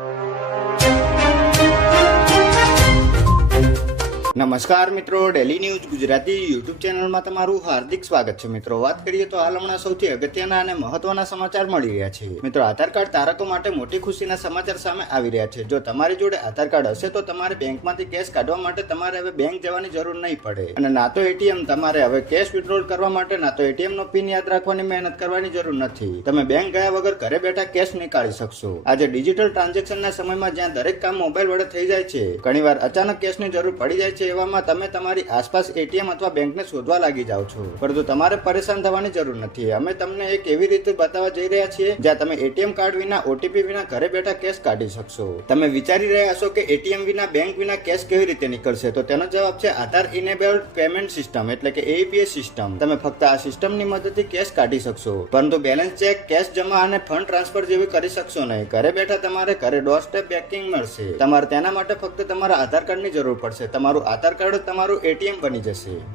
you. નમસ્કાર મિત્રો daily news Gujarati YouTube ચેનલમાં તમારું હાર્દિક સ્વાગત છે. મિત્રો, વાત કરીએ તો હાલ હમણાં સૌથી અગત્યના અને મહત્વના સમાચાર મળી રહ્યા છે. મિત્રો, આધાર કાર્ડ ધારકો માટે મોટી ખુશીના સમાચાર સામે આવી રહ્યા છે. જો તમારી જોડે આધાર કાર્ડ હશે તો તમારે બેંકમાંથી કેશ કાઢવા માટે તમારે હવે બેંક જવાની જરૂર નહીં પડે. અને ના તો એટીએમ તમારે હવે કેશ વિડ્રોલ કરવા માટે, ના તો એટીએમ નો પિન યાદ રાખવાની મહેનત કરવાની જરૂર નથી. તમે બેંક ગયા વગર ઘરે બેઠા કેશ નીકાળી શકશો. આજે ડિજિટલ ટ્રાન્ઝેક્શનના સમયમાં જ્યાં દરેક કામ મોબાઈલ વડે થઈ જાય છે, ઘણીવાર અચાનક કેશની જરૂર પડી જાય છે એવામાં તમે તમારી આસપાસ એટીએમ અથવા બેંકને શોધવા લાગી જાઓ છો. પરંતુ તમારે પરેશાન થવાની જરૂર નથી. અમે તમને એક એવી રીતે બતાવવા જઈ રહ્યા છીએ, જ્યાં તમે એટીએમ કાર્ડ વિના ઓટીપી વિના ઘરે બેઠા કેશ કાઢી શકશો. તમે વિચારી રહ્યા હશો કે એટીએમ વિના, બેંક વિના કેશ કેવી રીતે નીકળશે? તો તેનો જવાબ છે આધાર ઇનેબલ્ડ પેમેન્ટ સિસ્ટમ એટલે કે એઈપીએસ સિસ્ટમ તમે ફક્ત આ સિસ્ટમની મદદથી કેશ કાઢી શકશો. પરંતુ બેલેન્સ ચેક, કેશ જમા અને ફંડ ટ્રાન્સફર જેવી કરી શકશો નહીં. ઘરે બેઠા તમારે ઘરે ડોર સ્ટેપ બેકિંગ મળશે. તમારે તેના માટે ફક્ત તમારા આધાર કાર્ડની જરૂર પડશે. તમારું આધાર કાર્ડ તમારું એટીએમ બની જશે.